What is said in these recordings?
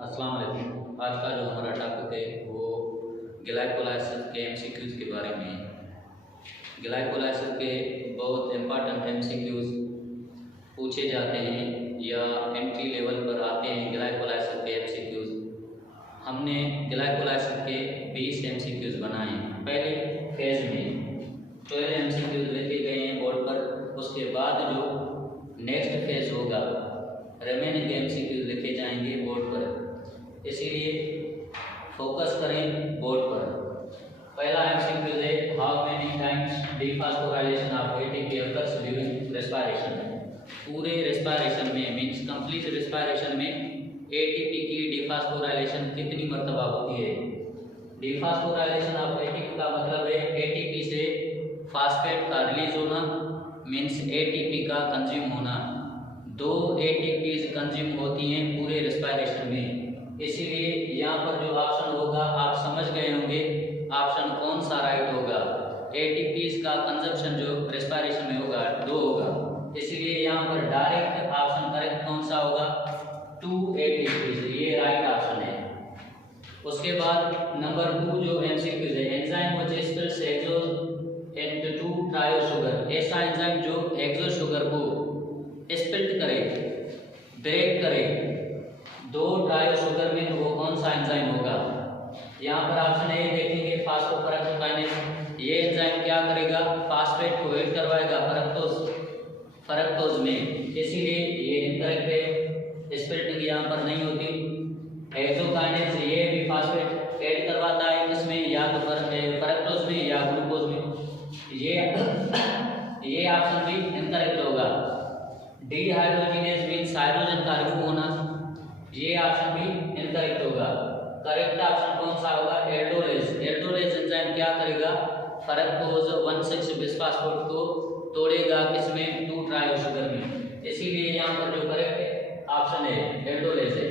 अस्सलाम वालेकुम। आज का जो हमारा टॉपिक है वो ग्लाइकोलाइसिस के एमसीक्यूज़ के बारे में है। ग्लाइकोलाइसिस के बहुत इम्पॉर्टेंट एमसीक्यूज़ पूछे जाते हैं या एंट्री लेवल पर आते हैं ग्लाइकोलाइसिस के एमसीक्यूज़। हमने ग्लाइकोलाइसिस के 20 एमसीक्यूज़ बनाए हैं। पहले फेज में 12 एमसीक्यूज़ लेके गए हैं बोर्ड पर। उसके बाद जो नेक्स्ट फेज होगा रिमेनिंग एमसीक्यूज़ लिखे जाएंगे बोर्ड पर, इसीलिए फोकस करें बोर्ड पर। पहला एमसीक्यू है, how many times dephosphorylation of ATP occurs during respiration. पूरे रेस्पिरेशन में मींस कंप्लीट रेस्पिरेशन में एटीपी की डिफॉस्फोराइलेशन कितनी मरतबा होती है। डिफॉस्फोराइलेशन ऑफ एटीपी का मतलब है एटीपी से फास्फेट का रिलीज होना, मींस एटीपी का कंज्यूम होना। 2 एटीपीज कंज्यूम होती हैं पूरे रेस्पिरेशन में, इसीलिए यहाँ पर जो ऑप्शन होगा आप समझ गए होंगे ऑप्शन कौन सा राइट होगा। एटीपीज का कंजप्शन जो रेस्पिरेशन में होगा 2 होगा, इसीलिए यहाँ पर डायरेक्ट ऑप्शन करेक्ट कौन सा होगा 2 एटीपीज, ये राइट ऑप्शन है। उसके बाद नंबर 2 जो एमसीक्यू है, enzyme which splits hexose into trio sugar. ऐसा एंजाइम जो हेक्सो शुगर को स्प्लिट करे, ब्रेक करे 2 ट्रायो शुगर में, वो कौन सा एंजाइम होगा। यहाँ पर ऑप्शन ए देखेंगे फास्फोफरक्टोकाइनेज। ये एंजाइम क्या करेगा, फास्फेट को ऐड करवाएगा फरक्टोज में, इसीलिए ये इनकरेक्ट है। स्प्लिटिंग यहाँ पर नहीं होती। हेक्सोकाइनेज ये भी फास्फेट ऐड करवाता है, इसमें या तो फरक्टोज में या ग्लूकोज में। ये ऑप्शन भी इनकरेक्ट होगा। डिहाइड्रोजिनेज मींस हाइड्रोजन का रिमूव होना, ये ऑप्शन भी इनकरेक्ट होगा। करेक्ट ऑप्शन कौन सा होगा, एल्डोलेज। एल्डोलेज एंजाइम क्या करेगा, फरक्टोज 1,6 बिस्फास्फेट को तोड़ेगा किसमें 2 ट्रायो शुगर में, इसीलिए यहाँ पर जो करेक्ट ऑप्शन है एल्डोलेज है।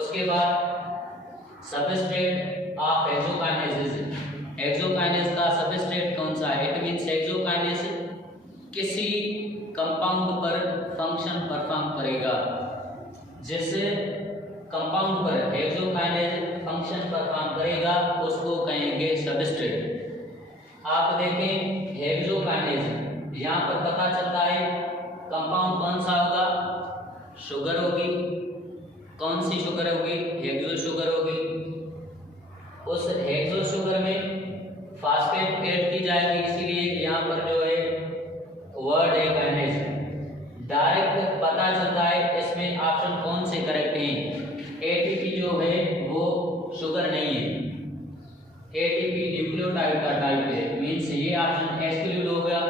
उसके बाद सबस्ट्रेट ऑफ हेक्सोकाइनेज। हेक्सोकाइनेज का सबस्ट्रेट कौन सा है, इट मींस हेक्सोकाइनेज किसी कंपाउंड पर फंक्शन परफॉर्म करेगा। जिस कंपाउंड पर हेक्सोकाइनेज फंक्शन परफॉर्म करेगा उसको कहेंगे सबस्ट्रेट। आप देखें हेक्सोकाइनेज, यहाँ पर पता चलता है कंपाउंड कौन सा होगा, शुगर होगी। कौन सी शुगर होगी, हेक्सो शुगर होगी। उस हेक्सो शुगर में फास्फेट ऐड की जाएगी, इसीलिए यहाँ पर जो है वर्ड है काइनेज। डायरेक्ट पता चलता है इसमें ऑप्शन कौन से करेक्ट हैं। एटीपी जो है वो शुगर नहीं है, एटीपी न्यूक्लियोटाइड का टाइप है, मींस ये ऑप्शन एक्सक्लूड हो गया।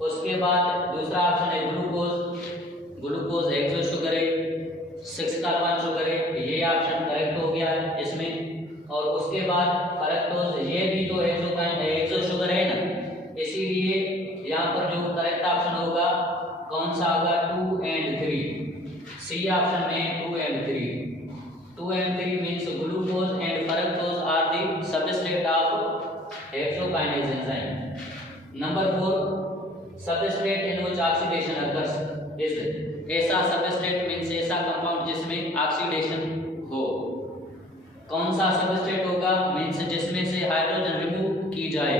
उसके बाद दूसरा ऑप्शन है ग्लूकोज। ग्लूकोज हेक्सो शुगर है, 6 कार्बन शुगर है, ये ऑप्शन करेक्ट हो गया इसमें। और उसके बाद फरक्टोज, ये भी तो हेक्सो शुगर है ना, इसीलिए यहाँ पर जो करेक्ट ऑप्शन होगा कौन सा होगा 2 and 3, सी ऑप्शन में 2 and 3। 2 and 3 means glucose and fructose are the substrate of hexokinase enzyme. Number 4, substrate in which oxidation occurs is. ऐसा सबस्ट्रेट मींस ऐसा कंपाउंड जिसमें ऑक्सीडेशन हो। कौन सा सबस्ट्रेट होगा, मींस जिसमें से हाइड्रोजन रिमूव की जाए।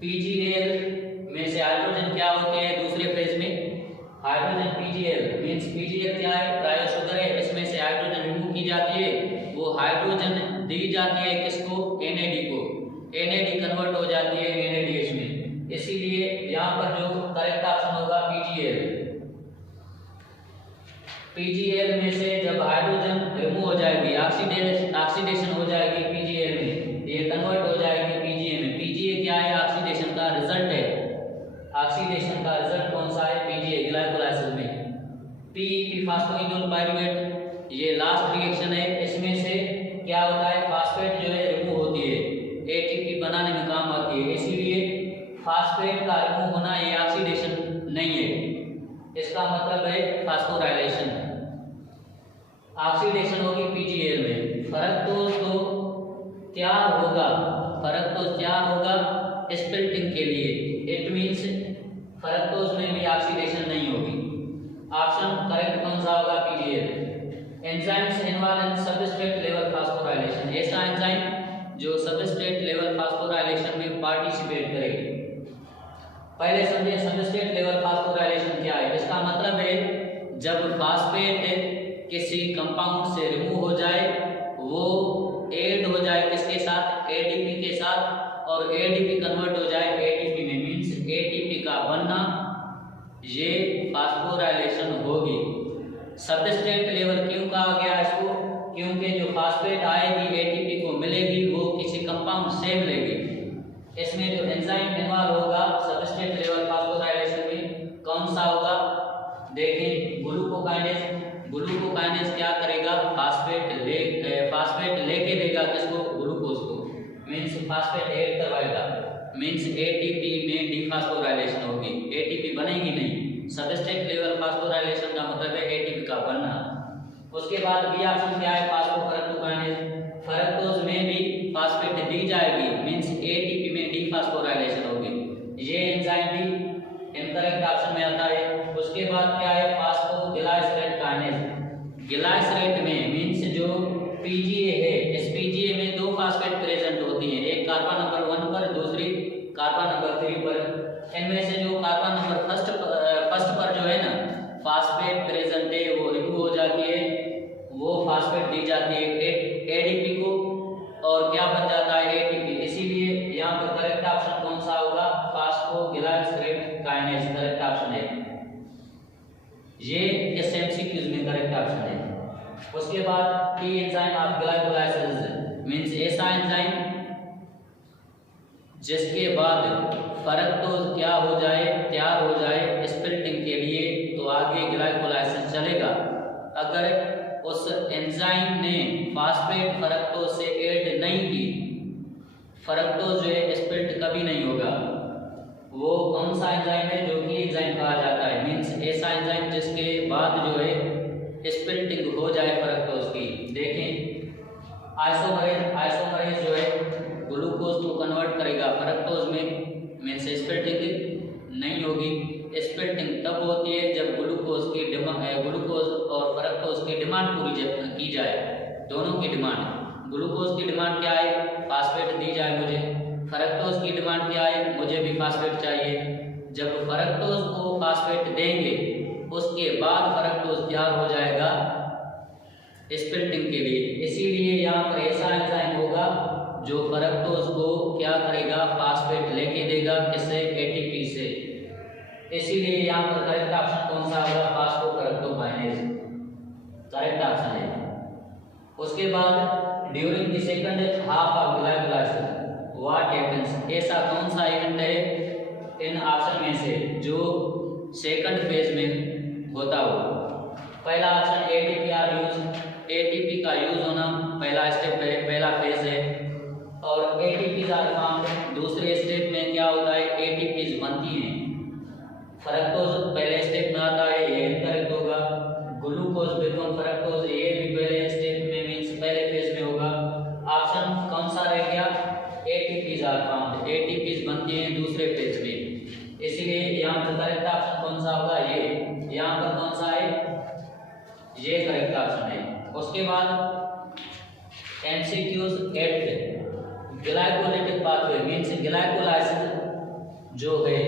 पीजीएल में से हाइड्रोजन क्या होते हैं दूसरे फेज में, हाइड्रोजन पीजीएल मींस पीजीएल क्या है, ट्रायो शुगर है, इसमें से हाइड्रोजन रिमूव की जाती है। वो हाइड्रोजन दी जाती है किसको, एनएडी को। एनएडी कन्वर्ट हो जाती है एनएडीएच में, इसीलिए यहाँ पर जो करेक्ट ऑप्शन होगा पीजीएल। पीजीएल में से जब हाइड्रोजन रिमूव हो जाएगी, ऑक्सीडेशन हो जाएगी पीजीएल में, ये कन्वर्ट हो जाएगी पीजीए में। पीजीए क्या है, ऑक्सीडेशन का रिजल्ट है। ऑक्सीडेशन का रिजल्ट कौन सा है, पीजीए ग्लाइकोलाइसिस में। पीईपी फास्फोइनोल पाइरूवेट ये लास्ट रिएक्शन है, इसमें से क्या होता है, फास्फेट जो है रिमूव होती है, एटीपी बनाने में काम आती है, इसीलिए फास्फेट का रिमूव होना ये ऑक्सीडेशन नहीं है, इसका मतलब है फास्फोराइलेशन। ऑक्सीडेशन होगी पीजीएल में। फरक्टोज तो तैयार होगा, फरक्टोज तैयार होगा स्प्लिटिंग के लिए, इट मींस फरक्टोज में भी ऑक्सीडेशन नहीं होगी। ऑप्शन करेक्ट कौन सा होगा, PGL. Enzymes involve in substrate level phosphorylation, ऐसा एंजाइम जो सबस्ट्रेट लेवल फास्फोराइलेशन में पार्टिसिपेट करेगी। पहले समझिए सबस्ट्रेट लेवल फास्फोराइलेशन क्या है। इसका मतलब है जब फास्फेट किसी कंपाउंड से रिमूव हो जाए, वो ऐड हो जाए किसके साथ, एडीपी के साथ, और एडीपी कन्वर्ट हो जाए एटीपी में, मींस एटीपी का बनना, ये फास्फोराइलेशन होगी। सबस्ट्रेट लेवल क्यों कहा गया इसको, क्योंकि जो फास्फेट आएगी एटीपी को मिलेगी वो किसी कंपाउंड से मिलेगी। इसमें जो एंजाइम इन्वॉल्व होगा सबस्ट्रेट लेवल फास्फोराइलेशन में कौन सा होगा, देखिए ग्लूकोकाइनेज। ग्लूकोकाइनेज क्या करेगा, फास्फेट लेके देगा किसको, ग्लूकोज को, मींस फास्फेट ऐड करवाएगा, मींस एटीपी में डिफास्फोराइलेशन होगी, एटीपी बनेगी नहीं। सबस्ट्रेट लेवल फास्फोराइलेशन का मतलब है एटीपी का बनना। उसके बाद बी ऑप्शन क्या है, फास्फोफरक्टोकाइनेज। फरक्टोज में भी फास्फेट दी जाएगी, मींस एटीपी में डिफास्फोराइलेशन होगी। ये एंजाइम भी इनकरेक्ट ऑप्शन में आता है। उसके बाद क्या है, फास्फोग्लाइसरेट काइनेज। ग्लाइसरेट में मींस जो पीजीए है, इस पीजीए में दो फास्फेट प्रेजेंट होती हैं, एक कार्बन नंबर 1 पर, दूसरी कार्बन नंबर 3 पर। इनमें से जो कार्बन नंबर फर्स्ट पर जो है ना फास्फेट प्रेजेंट है वो रिमूव हो जाती है, वो फास्फेट दी जाती है एडीपी को, और क्या बन जाता है, एटीपी। इसीलिए यहाँ पर करेक्ट ऑप्शन कौन सा होगा, फास्फोग्लाइसरेट काइनेज करेक्ट ऑप्शन है। ये इस एमसीक्यूज में करेक्ट ऑप्शन है। उसके बाद T enzyme of glycolysis means ऐसा एंजाइम जिसके बाद फरक्टोज क्या हो जाए, तैयार हो जाए स्प्लिटिंग के लिए, तो आगे ग्लाइकोलाइसिस चलेगा। अगर उस एंजाइम ने फास्फेट फरक्टोज से ऐड नहीं की, फरक्टोज जो है स्प्लिट कभी नहीं होगा। वो कौन सा एंजाइम है, जो कि एंजाइम कहा जाता है, मींस ऐसा एंजाइम जिसके बाद जो है स्प्लिटिंग हो जाए फरक्टोज की। देखें आइसोमरेज जो है ग्लूकोज को कन्वर्ट करेगा फरक्टोज में, मींस स्प्लिटिंग नहीं होगी। स्प्लिटिंग तब होती है जब ग्लूकोज और फरक्टोज की डिमांड पूरी की जाए, दोनों की डिमांड। ग्लूकोज की डिमांड क्या है, फास्फेट दी जाए मुझे, फरक्टोज की डिमांड क्या है, मुझे भी फास्फेट चाहिए। जब फरक्टोज को फास्फेट देंगे उसके बाद फरक्टोज तैयार हो जाएगा स्प्लिटिंग के लिए। इसीलिए यहाँ पर ऐसा एंजाइम होगा जो फरक्टोज को क्या करेगा, फास्फेट लेके देगा, किससे, एटीपी से। इसीलिए यहाँ पर करेक्ट ऑप्शन कौन सा होगा, फास्फोफरक्टोकाइनेज करेक्ट ऑप्शन है। उसके बाद during the second half of glycolysis what happens, ऐसा कौन सा इवेंट है इन ऑप्शन में से जो सेकंड फेज में होता हो। पहला option ATP are use, ATP का यूज होना पहला स्टेप है, पहला फेज है। और एटीपीज आर फॉर्म्ड, दूसरे स्टेप में क्या होता है, एटीपीज बनती हैं। फरक्टोज पहले स्टेप में आता है, ये इनकरेक्ट होगा। ग्लूकोज बिकम फरक्टोज, ये भी पहले स्टेप में मींस पहले फेज में होगा। ऑप्शन कौन सा रह गया, एटीपीज आर फॉर्म्ड, एटीपीज बनती हैं दूसरे फेज में। इसीलिए यहाँ पर करेक्ट ऑप्शन कौन सा होगा, ये यहाँ पर कौन सा है, ये करेक्ट ऑप्शन है। उसके बाद MCQs at glycolytic pathway means glycolysis जो है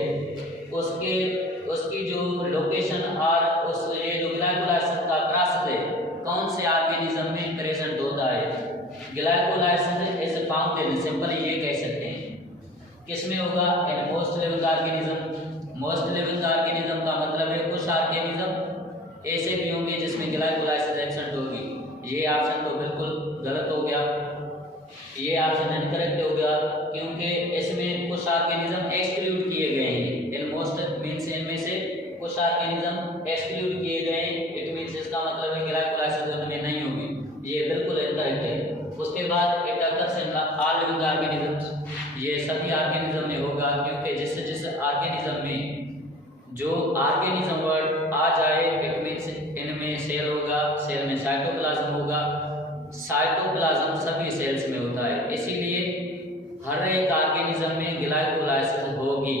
उसकी जो लोकेशन और उस ये जो ग्लाइकोलाइसिस का प्रोसेस है कौन से ऑर्गेनिज्म में प्रेजेंट होता है। Glycolysis is found in, simply ये कह सकते हैं किस में होगा, in most living organism. Most living organism का मतलब है कुछ ऑर्गेनिज्म ऐसे भी होंगे जिसमें ग्लाइकोलाइसिस एब्सेंट होगी। ये ऑप्शन तो बिल्कुल गलत हो गया, ये ऑप्शन इनकरेक्ट हो गया, क्योंकि इसमें कुछ ऑर्गेनिज्म एक्सक्लूड किए गए हैं। इन मोस्ट मींस इनमें से कुछ ऑर्गेनिज्म एक्सक्लूड किए गए हैं, इट मींस इसका मतलब है ग्लाइकोलाइसिस उनमें नहीं होगी, ये बिल्कुल इनकरेक्ट है। उसके बाद it occurs in all living organisms, ये सभी ऑर्गेनिज्म में होगा, क्योंकि जिस ऑर्गेनिज्म में जो ऑर्गेनिज्म वर्ड आ जाए इट मींस इनमें सेल होगा, सेल में साइटोप्लाज्म होगा, साइटोप्लाज्म सभी सेल्स में होता है। इसीलिए हर एक ऑर्गेनिज्म में ग्लाइकोलाइसिस होगी।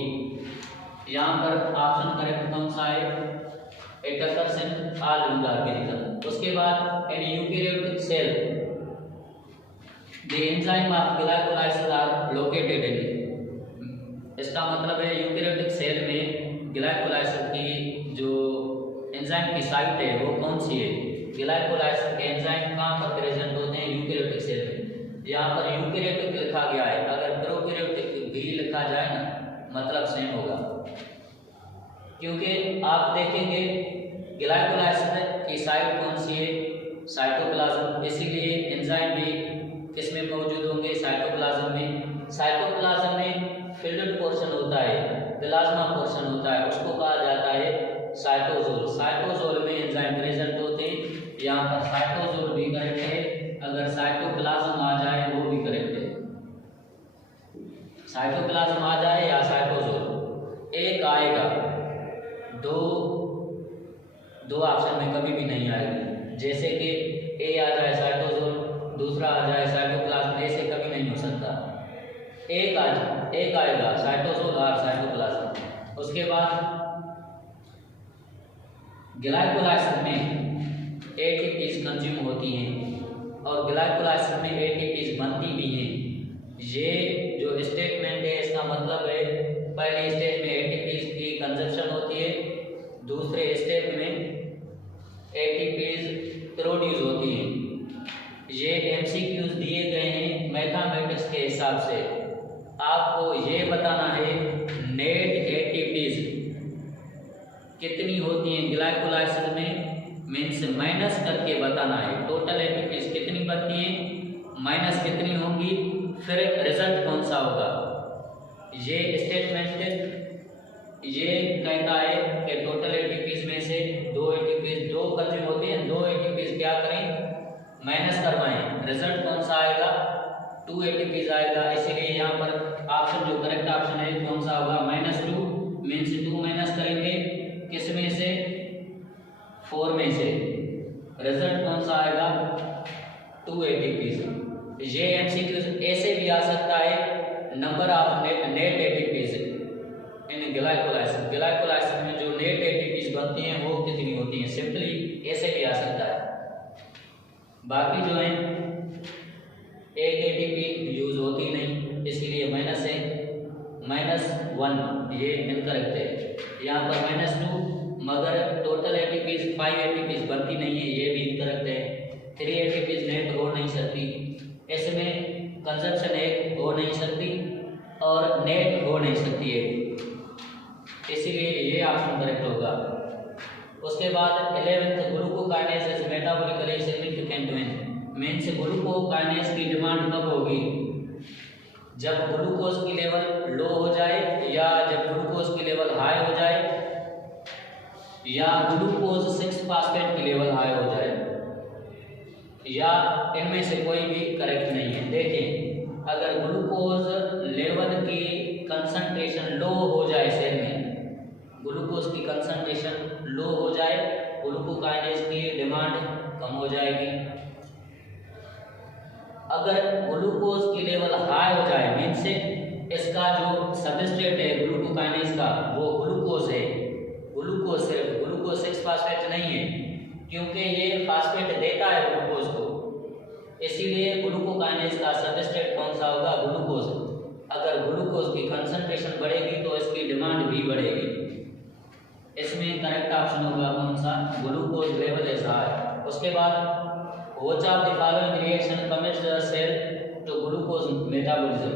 यहाँ पर ऑप्शन करेक्ट कौन सा है, it occurs in all living organisms. उसके बाद in eukaryotic cell the enzyme of glycolysis are located in. इसका मतलब है यूकेरियोटिक सेल में ग्लाइकोलाइसिस की जो एंजाइम की साइट है वो कौन सी है? ग्लाइकोलाइसिस के एंजाइम कहाँ पर प्रेजेंट होते हैं? यूकेरियोटिक सेल में। यहाँ पर यूकेरियोटिक लिखा गया है, अगर प्रोकैरियोटिक भी लिखा जाए ना मतलब सेम होगा, क्योंकि आप देखेंगे ग्लाइकोलाइसिस की साइट कौन सी है? साइटोप्लाज्म। इसीलिए एंजाइम भी किसमें मौजूद होंगे? साइटोप्लाज्म में। साइटोप्लाज्म में फिल्ड पोर्शन होता है, प्लाज्मा पोर्शन होता है, उसको कहा जाता है साइटोजोल। साइटोजोल में एंजाइम प्रेजेंट होते हैं। यहाँ पर साइटोजोल भी करेक्ट है, अगर साइटोप्लाज्म आ जाए वो भी करेक्ट है। साइटोप्लाज्म आ जाए या साइटोजोल, एक आएगा, दो ऑप्शन में कभी भी नहीं आएगी। जैसे कि ए आ जाए साइटोजोल, दूसरा आ जाए साइटोप्लाज्म, ऐसे कभी नहीं हो सकता। एक आएगा साइटोजोल और साइटोप्लाज्म। उसके बाद ग्लाइकोलाइसिस में एटीपीज कंज्यूम होती हैं और ग्लाइकोलाइसिस में एटीपीज बनती भी हैं। ये जो स्टेटमेंट है इसका मतलब है पहले स्टेज में एटीपीज की कंजप्शन होती है, दूसरे स्टेप में एटीपीज प्रोड्यूस होती हैं। ये एमसीक्यूज दिए गए हैं मैथमेटिक्स के हिसाब से। आपको ये बताना है नेट एटीपीज कितनी होती हैं ग्लाइकोलाइसिस में, मीन्स माइनस करके बताना है। टोटल एटीपीज कितनी बनती हैं, माइनस कितनी होंगी, फिर रिजल्ट कौन सा होगा। ये स्टेटमेंट ये कहता है कि टोटल एटीपीज में से दो कंज्यूम होते हैं, दो एटीपीज क्या करें, माइनस करवाएं, रिजल्ट कौन सा आएगा, 2 एटीपीज आएगा। इसीलिए यहाँ पर ऑप्शन जो करेक्ट ऑप्शन है कौन सा होगा, -2, मीन्स 2 माइनस करेंगे किस में से, 4 में से, रिजल्ट कौन सा आएगा, 2 एटीपीज। ये एमसीक्यू ऐसे भी आ सकता है number of net ATPs in glycolysis में जो नेट एटीपीज बनती हैं वो कितनी होती हैं, सिंपली ऐसे भी आ सकता है। बाकी जो है एक एटीपी यूज होती नहीं, इसीलिए माइनस है, -1 ये इनकरेक्ट है। यहाँ पर -2, मगर टोटल एटीपीज 5 एटीपीज बनती नहीं है, ये भी इनकरेक्ट है। 3 एटीपीज नेट हो नहीं सकती, इसमें कंजप्शन एक हो नहीं सकती और नेट हो नहीं सकती है, इसीलिए ये ऑप्शन करेक्ट होगा। उसके बाद 11th glucokinase is metabolically significant means glucokinase की डिमांड कब होगी, जब ग्लूकोज की लेवल लो हो जाए या जब ग्लूकोज की लेवल हाई हो जाए या ग्लूकोज 6-फास्फेट की लेवल हाई हो जाए, या इनमें से कोई भी करेक्ट नहीं है। देखिए अगर ग्लूकोज लेवल की कंसंट्रेशन लो हो जाए सेल में, ग्लूकोज की कंसंट्रेशन लो हो जाए, ग्लूकोकाइनेज की डिमांड कम हो जाएगी। अगर ग्लूकोज की लेवल हाई हो जाए मीन्स इसका जो सबस्ट्रेट है ग्लूकोकाइनेज का वो ग्लूकोज है, ग्लूकोज सिर्फ, ग्लूकोज 6-फास्फेट नहीं है, क्योंकि ये फास्फेट देता है ग्लूकोज को, इसीलिए ग्लूकोकाइनेज का सबस्ट्रेट कौन सा होगा, ग्लूकोज। अगर ग्लूकोज की कंसंट्रेशन बढ़ेगी तो इसकी डिमांड भी बढ़ेगी। इसमें करेक्ट ऑप्शन होगा कौन सा, ग्लूकोज लेवल इज हाई। उसके बाद which of the following reaction commits the cell to glucose metabolism,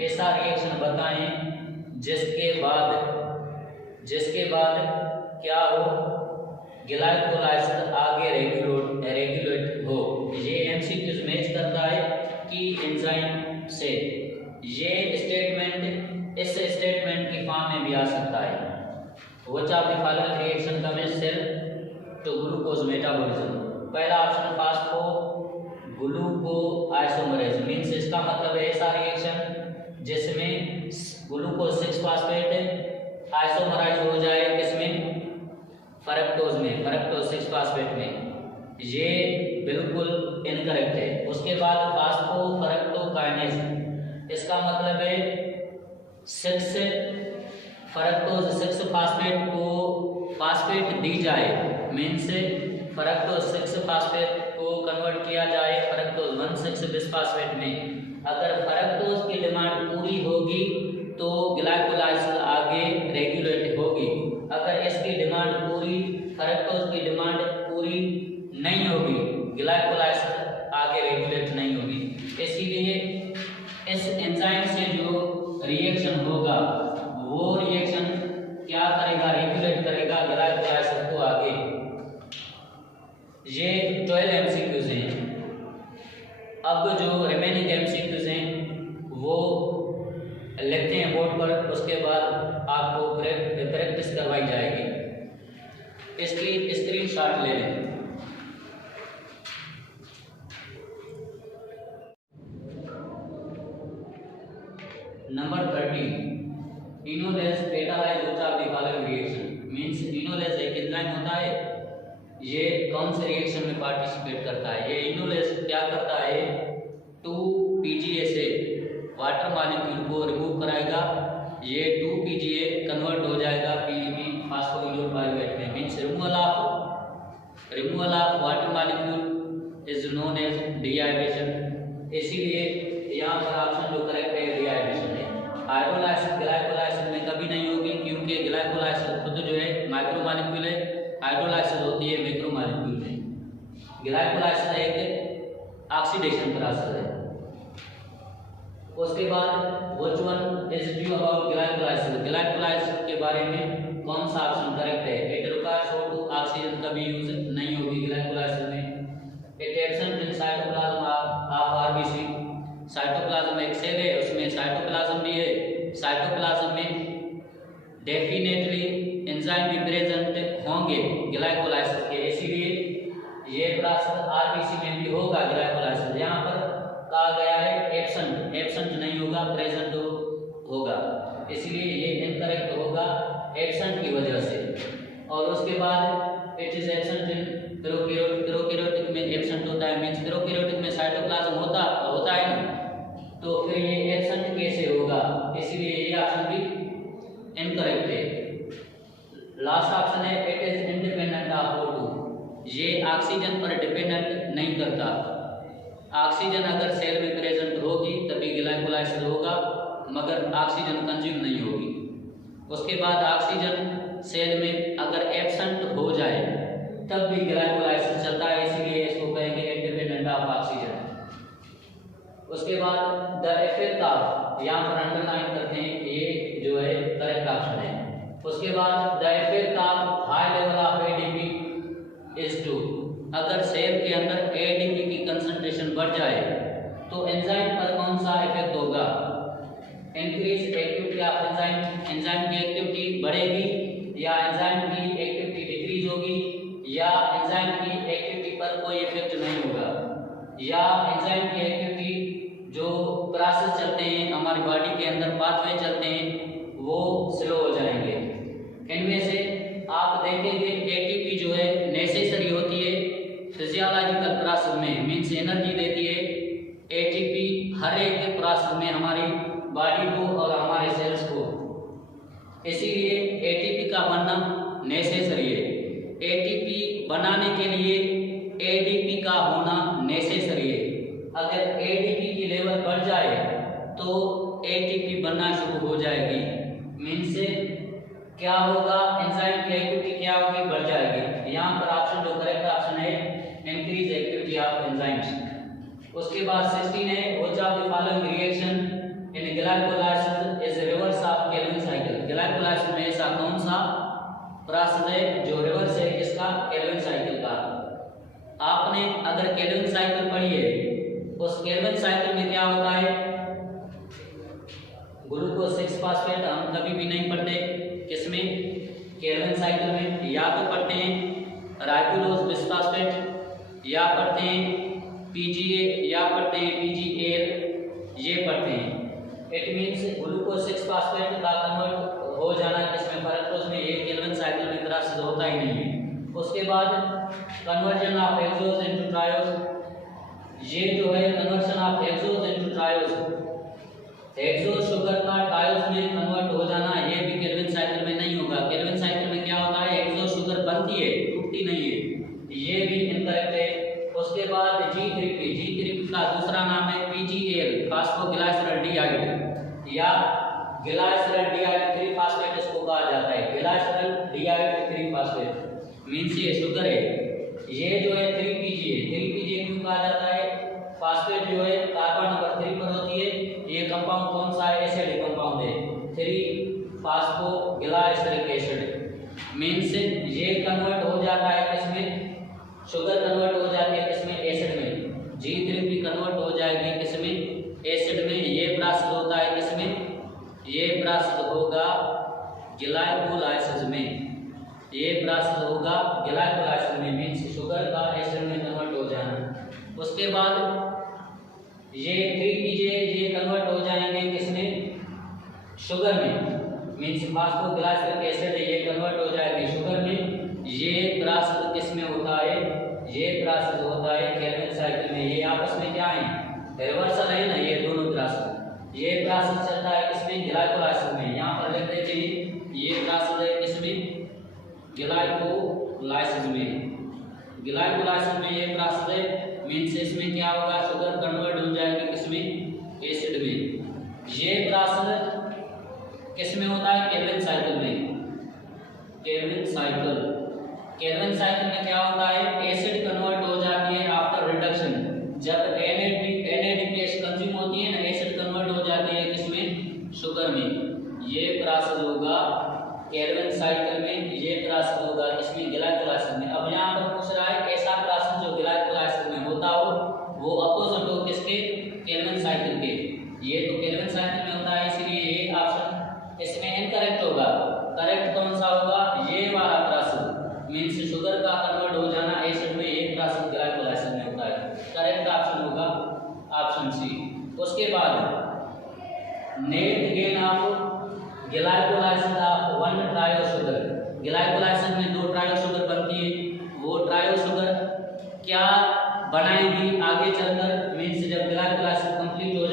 ऐसा रिएक्शन बताएं जिसके बाद क्या हो, ग्लाइकोलाइसिस आगे रेगुलेट हो। ये एमसीक्यूज मैच करता है कि एंजाइम से। ये स्टेटमेंट इस स्टेटमेंट की फॉर्म में भी आ सकता है, which of the following reaction commits cell to glucose metabolism. पहला option phosphoglucoisomerase means इसका मतलब है ऐसा रिएक्शन जिसमें ग्लूकोज 6-फास्फेट आइसोमराइज हो जाए, किसमें, फ्रक्टोज में, फ्रक्टोज 6-फास्फेट में। ये बिल्कुल इनकरेक्ट है। उसके बाद फास्फोफ्रक्टोकाइनेज, इसका मतलब है 6 फ्रक्टोज 6-फास्फेट को फास्फेट दी जाए, मीन्स फ्रक्टोज 6 फास्फेट को कन्वर्ट किया जाए फ्रक्टोज 1,6 बिस्फास्फेट में। अगर फ्रक्टोज की डिमांड पूरी होगी तो ग्लाइकोलाइसिस आगे रेगुलेट होगी। अगर इसकी डिमांड पूरी फ्रक्टोज की डिमांड पूरी नहीं होगी, ग्लाइकोलाइसिस आगे रेगुलेट नहीं होगी। इसीलिए इस एंजाइम से जो रिएक्शन होगा वो रिएक्शन क्या करेगा, रेगुलेट करेगा ग्लाइकोलाइसिस को आगे। ये 12 एमसीक्यूज हैं। अब जो रिमेनिंग एमसीक्यूज हैं वो लिखते हैं बोर्ड पर, उसके बाद आपको प्रैक्टिस करवाई जाएगी। इसकी स्क्रीनशॉट ले लें। Number 13, enolase catalyse which of the following reaction. Means enolase एक एंजाइम होता है, ये कौन से रिएक्शन में पार्टिसिपेट करता है। ये इनोलेज क्या करता है, 2PGA से वाटर मॉलिक्यूल को रिमूव कराएगा, ये 2PGA कन्वर्ट हो जाएगा PEB फास्फोइनोल पाइरुवेट में। Means removal of water molecule is known as dehydration. इसीलिए यहाँ पर ऑप्शन जो करेक्ट है डिहाइड्रेशन है। हाइड्रोलाइसिस ग्लाइकोलाइसिस में कभी नहीं होगी, क्योंकि ग्लाइकोलाइसिस खुद जो है माइक्रो मॉलिक्यूल है, हाइड्रोलाइसिस होती है मैक्रो मॉलिक्यूल में। ग्लाइकोलाइसिस एक ऑक्सीडेशन प्रोसेस है। उसके बाद which one is true about glycolysis. Glycolysis के बारे में कौन सा ऑप्शन करेक्ट है। इट रिक्वायर्स O2 ऑक्सीजन कभी यूज नहीं होगी ग्लाइकोलाइसिस में। It absent in cytoplasm of RBC. Cytoplasm एक सेल है, उसमें साइटोप्लाज्म भी है। साइटोप्लाज्म में डेफिनेटली एंजाइम भी प्रेजेंट होंगे ग्लाइकोलाइसिस के, इसीलिए ये प्रोसेस आरबीसी में भी होगा ग्लाइकोलाइसिस। यहाँ पर कहा गया है एब्सेंट नहीं होगा, प्रेजेंट होगा, इसलिए ये इनकरेक्ट होगा एब्सेंट की वजह से। और उसके बाद it is absent in prokaryotic में एब्सेंट होता है। मींस प्रोकैरियोटिक में साइटोप्लाज्म होता है ना, तो फिर ये एब्सेंट कैसे होगा, इसलिए ये ऑप्शन भी इनकरेक्ट है। लास्ट ऑप्शन है it is independent of O2। ये ऑक्सीजन पर डिपेंडेंट नहीं करता। ऑक्सीजन अगर सेल में प्रेजेंट होगी तभी ग्लाइकोलाइसिस होगा, मगर ऑक्सीजन कंज्यूम नहीं होगी। उसके बाद ऑक्सीजन सेल में अगर एब्सेंट हो जाए तब भी ग्लाइकोलाइसिस चलता है, इसीलिए इसको कहेंगे इंडिपेंडेंट ऑफ ऑक्सीजन। उसके बाद द इफेक्ट ऑफ, यहाँ पर अंडरलाइन करते हैं, ये जो है करेक्ट ऑप्शन है। उसके बाद the effect of high level of ADP is to. अगर सेल के अंदर ADP की कंसंट्रेशन बढ़ जाए तो एंजाइम पर कौन सा इफेक्ट होगा। Increase activity of enzyme, enzyme की एक्टिविटी बढ़ेगी या एंजाइम की एक्टिविटी डिक्रीज होगी, या एंजाइम की एक्टिविटी पर कोई इफेक्ट नहीं होगा, या एंजाइम की एक्टिविटी जो प्रोसेस चलते हैं हमारी बॉडी के अंदर, पाथवे चलते हैं, वो स्लो हो जाएंगे। इनमें से आप देखेंगे ATP जो है नेसेसरी होती है फिजियोलॉजिकल प्रोसेस में, मींस एनर्जी देती है। ATP हर एक प्रोसेस में हमारी बॉडी को और हमारे सेल्स को, इसीलिए ATP का बनना नेसेसरी है। ATP बनाने के लिए ADP का होना नेसेसरी है। अगर ADP की लेवल बढ़ जाए तो ATP बनना शुरू हो जाएगी। मीन्स क्या होगा, एंजाइम की एक्टिविटी क्या होगी, बढ़ जाएगी। यहाँ पर ऑप्शन जो करेक्ट ऑप्शन है इंक्रीज एक्टिविटी ऑफ एंजाइम्स। उसके बाद 16 है which of the following reaction in glycolysis is reverse of Calvin cycle. Glycolysis में ऐसा कौन सा प्रोसेस है जो रिवर्स है इसका, केल्विन साइकिल का। आपने अगर केल्विन साइकिल पढ़ी है, उस केल्विन साइकिल में क्या होता है, ग्लूकोज 6 फास्फेट हम कभी भी नहीं पढ़ते, किसमें, केल्विन साइकिल में। या तो पढ़ते हैं राइबोलोज बिस्फास्फेट, या पढ़ते हैं PGA, या पढ़ते हैं PGAL, ये पढ़ते हैं। इट मींस ग्लूकोज 6 फास्फेट का कन्वर्ट हो जाना किसमें, फ्रक्टोज में, ये केल्विन साइकिल में प्रोसेस होता ही नहीं है। उसके बाद conversion of hexose into triose, ये जो है conversion of hexose into triose, hexose sugar का ट्रायोज में कन्वर्ट हो जाना, ये भी केल्विन साइकिल में नहीं होगा। केल्विन साइकिल में क्या होता है, hexose glycolysis dehydro phosphate means ये शुगर है, ये जो है 3PG है। 3PG क्यों कहा जाता है? फास्फेट जो है कार्बन नंबर 3 पर होती है। ये कंपाउंड कौन सा है? एसिडिक कंपाउंड है, 3-फॉस्फोग्लाइसरिक एसिड मीन्स ये कन्वर्ट हो जाता है किसमें? शुगर कन्वर्ट हो जाती है किसमें? एसिड में। G3 कन्वर्ट हो जाएगी किसमें? एसिड में। ये प्रोसेस होता है किसमें? ये प्रोसेस होगा ग्लाइकोलाइसिस में। ये प्रोसेस होगा ग्लाइकोलाइसिस में मीन्स शुगर का एसिड में कन्वर्ट हो जाना। उसके बाद ये 3PG ये कन्वर्ट हो जाएंगे किसमें? शुगर में मीन्स फास्फोग्लाइसरिक एसिड ये कन्वर्ट हो जाएगी शुगर में। ये प्रोसेस किसमें होता है? ये प्रोसेस होता है केल्विन साइकिल में। ये आपस में क्या है? रिवर्सल है ना, ये दोनों प्रोसेस। ये प्रोसेस चलता है किसमें? ग्लाइकोलाइसिस में। यहाँ पर लिख देते हैं ये प्रोसेस है किसमें? ग्लाइकोलाइसिस में। ग्लाइकोलाइसिस में ये प्रोसेस है मीन्स इसमें क्या होगा? शुगर कन्वर्ट हो जाएगी किसमें? एसिड में। ये प्रोसेस किसमें होता है? केल्विन साइकिल में। Calvin cycle. केल्विन साइकिल में क्या होता है? एसिड कन्वर्ट हो जाती है आफ्टर रिडक्शन। जब NADPH कंज्यूम होती है ना, एसिड कन्वर्ट हो जाती है किसमें? शुगर में। ये प्रोसेस होगा केल्विन साइकिल में। ये प्रोसेस होगा किसमें? ग्लाइकोलाइसिस में। अब यहाँ पर पूछ रहा है ऐसा प्रोसेस जो ग्लाइकोलाइसिस में होता हो वो अपोजिट हो किसके? केल्विन साइकिल के। ये तो केल्विन साइकिल में होता है, इसलिए ये ऑप्शन इसमें इनकरेक्ट होगा। करेक्ट कौन सा होगा? ये वाला प्रोसेस मीन्स शुगर का कन्वर्ट हो जाना एसिड में। ये प्रोसेस ग्लाइकोलाइसिस में होता है। करेक्ट ऑप्शन होगा ऑप्शन सी। उसके बाद net gain of glycolysis of 1 trio sugar. Glycolysis में 2 ट्रायो शुगर बनती है। वो ट्रायो शुगर क्या बनाएगी आगे चलकर? मीन्स जब ग्लाइकोलाइसिस कंप्लीट हो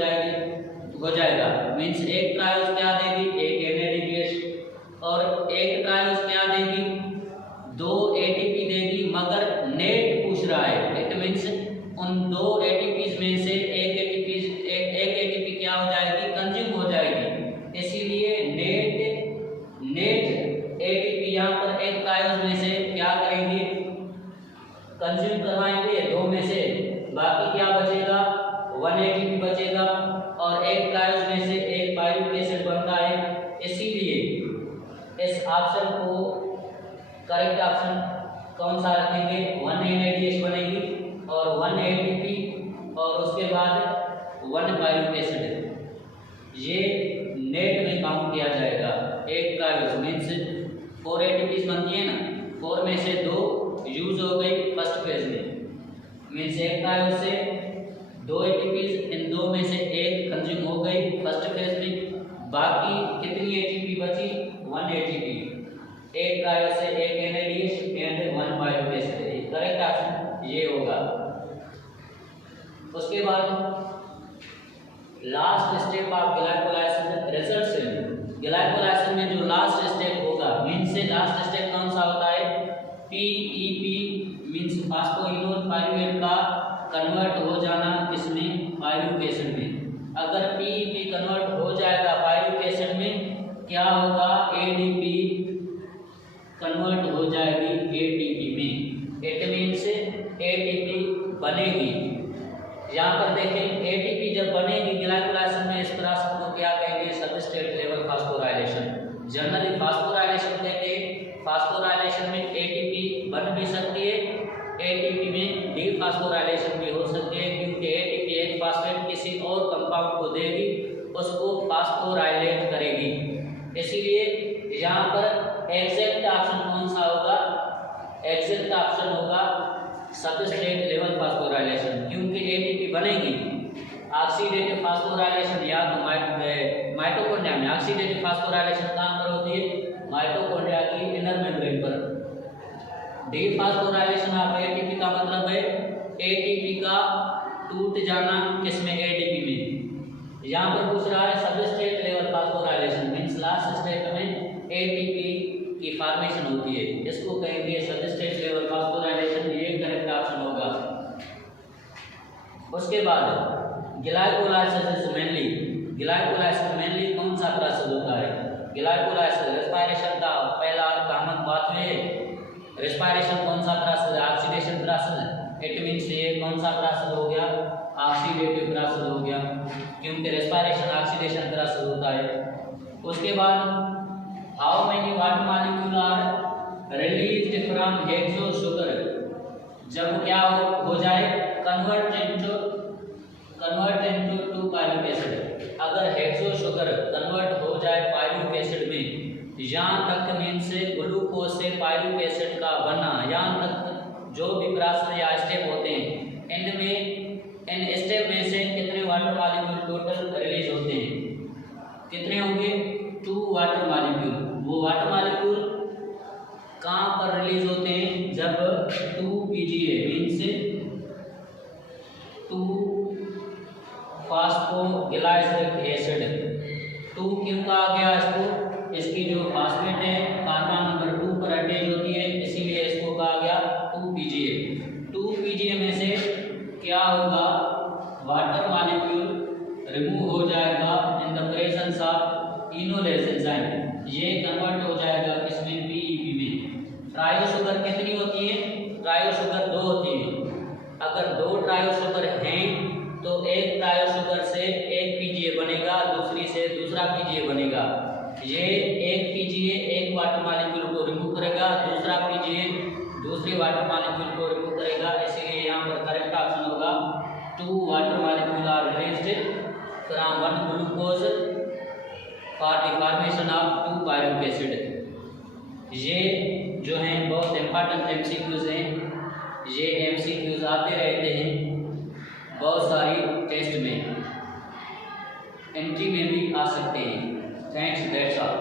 जाएगा मीन्स एक ट्रायोस क्या देगी? एक NADPH और एक ट्रायोस क्या देगी? 2 ATP देगी। मगर नेट पूछ रहा है, इट मीन्स उन 2 ATPs में से एक ATP क्या हो जाएगी? कंज्यूम हो जाएगी। इसीलिए नेट ATP यहाँ पर एक ट्रायोस में से क्या करेंगे? कंज्यूम करवाएंगे 2 में से। बाकी क्या बचेगा? 1 ATP बचेगा और एक ट्रायोस में से एक पायरुविक एसिड बनता है। इसीलिए इस ऑप्शन को करेक्ट ऑप्शन कौन सा रखेंगे? 1 NADH बनेगी और 1 ATP और उसके बाद 1 पायरुविक एसिड। ये नेट में काउंट किया जाएगा। एक ट्रायोस मीन्स 4 ATPs बनती है ना, 4 में से 2 यूज हो गई फर्स्ट फेज में मीन्स एक ट्रायोस से 2 ATPs, इन 2 में से एक कंज्यूम हो गई फर्स्ट फेज में। बाकी कितनी ATP बची? 1 ATP। एक ट्रायोस से एक NADH and 1 pyruvic acid. Correct option ये होगा। उसके बाद last step of glycolysis results in. Glycolysis में जो लास्ट स्टेप होगा मीन्स से लास्ट स्टेप कौन सा होता है? PEP मीन्स फास्फोइनोल पायरुवेट का कन्वर्ट हो जाना किसमें? पायरुविक एसिड में। अगर PEP कन्वर्ट हो जाएगा पायरुविक एसिड में क्या होगा? ADP कन्वर्ट हो जाएगी ATP में। इट मीन्स ATP बनेगी। यहाँ पर देखें ATP जब बनेगी ग्लाइकोलाइसिस में इस प्रोसेस को क्या कहेंगे? Substrate level phosphorylation. Generally phosphorylation कहते हैं। फास्फोराइलेशन में ATP बन भी सकती है, ATP में डीफास्फोराइलेशन भी हो सकती है क्योंकि ATP एक फास्फेट किसी और कंपाउंड को देगी, उसको फास्फोराइलेट करेगी। इसीलिए यहाँ पर एग्जैक्ट ऑप्शन कौन सा होगा? एग्जैक्ट ऑप्शन होगा सबस्ट्रेट लेवल फास्फोराइलेशन क्योंकि ATP बनेगी। ऑक्सीडेटिव फास्फोराइलेशन या तो माइटोकॉन्ड्रिया में ऑक्सीडेटिव फास्फोराइलेशन कहाँ पर होती है? माइटोकॉन्ड्रिया की इनर मेम्ब्रेन पर। डीफास्फोराइलेशन ऑफ ATP का मतलब है ATP का टूट जाना किसमें? ADP में। यहाँ पर पूछ रहा है substrate level phosphorylation means last step में ATP की फॉर्मेशन होती है, इसको कहेंगे सबस्ट्रेट लेवल फास्फोराइलेशन। ये करेक्ट ऑप्शन होगा। उसके बाद ग्लाइकोलाइसिस मेनली कौन सा प्रोसेस होता है? ग्लाइकोलाइसिस रेस्पिरेशन का पहला है रेस्पिरेशन कौन सा प्रोसेस है, ऑक्सीडेशन प्रोसेस है। इट मीन्स ये कौन सा प्रोसेस हो गया, ऑक्सीडेटिव प्रोसेस हो गया, क्योंकि रेस्पिरेशन ऑक्सीडेशन प्रोसेस होता है। उसके बाद how many water molecule are released from hexose sugar, जब क्या हो जाए convert into two pyruvic acid. अगर हेक्सो शुगर कन्वर्ट हो जाए पाइरुविक एसिड में, यहाँ तक मीन्स ग्लूकोज से पाइरुविक एसिड का बनना, यहाँ तक जो भी प्रोसेस या स्टेप होते हैं, इन स्टेप में से कितने वाटर मॉलिक्यूल टोटल रिलीज होते हैं, कितने होंगे 2 वाटर मॉलिक्यूल। वो वाटर मॉलिक्यूल कहाँ पर रिलीज होते हैं, जब 2 PGA मीन्स 2 फास्फोग्लाइसरिक एसिड, 2 क्यों कहा गया इसको, इसकी जो फास्फेट है कार्बन नंबर 2 पर अटैच होती है, इसीलिए इसको कहा गया 2 PGA। 2 PGA में से क्या होगा, वाटर मॉलिक्यूल रिमूव हो जाएगा in the presence of enolase enzyme, ये कन्वर्ट हो जाएगा इसमें PEP में। ट्रायो शुगर कितनी होती है, ट्रायो शुगर 2 होती है। अगर 2 ट्रायो शुगर हैं तो एक ट्रायो शुगर से एक PGA बनेगा, दूसरी से दूसरा PGA बनेगा। ये एक PGA एक वाटर मॉलिक्यूल को रिमूव करेगा, दूसरा PGA दूसरे वाटर मॉलिक्यूल को रिमूव करेगा, इसीलिए यहाँ पर करेक्ट ऑप्शन होगा 2 water molecule are released from 1 glucose for the formation of 2 pyruvic acid. ये जो हैं बहुत इंपॉर्टेंट MCQs हैं, ये MCQs आते रहते हैं बहुत सारी टेस्ट में, एंट्री में भी आ सकते हैं। Thanks, that's all.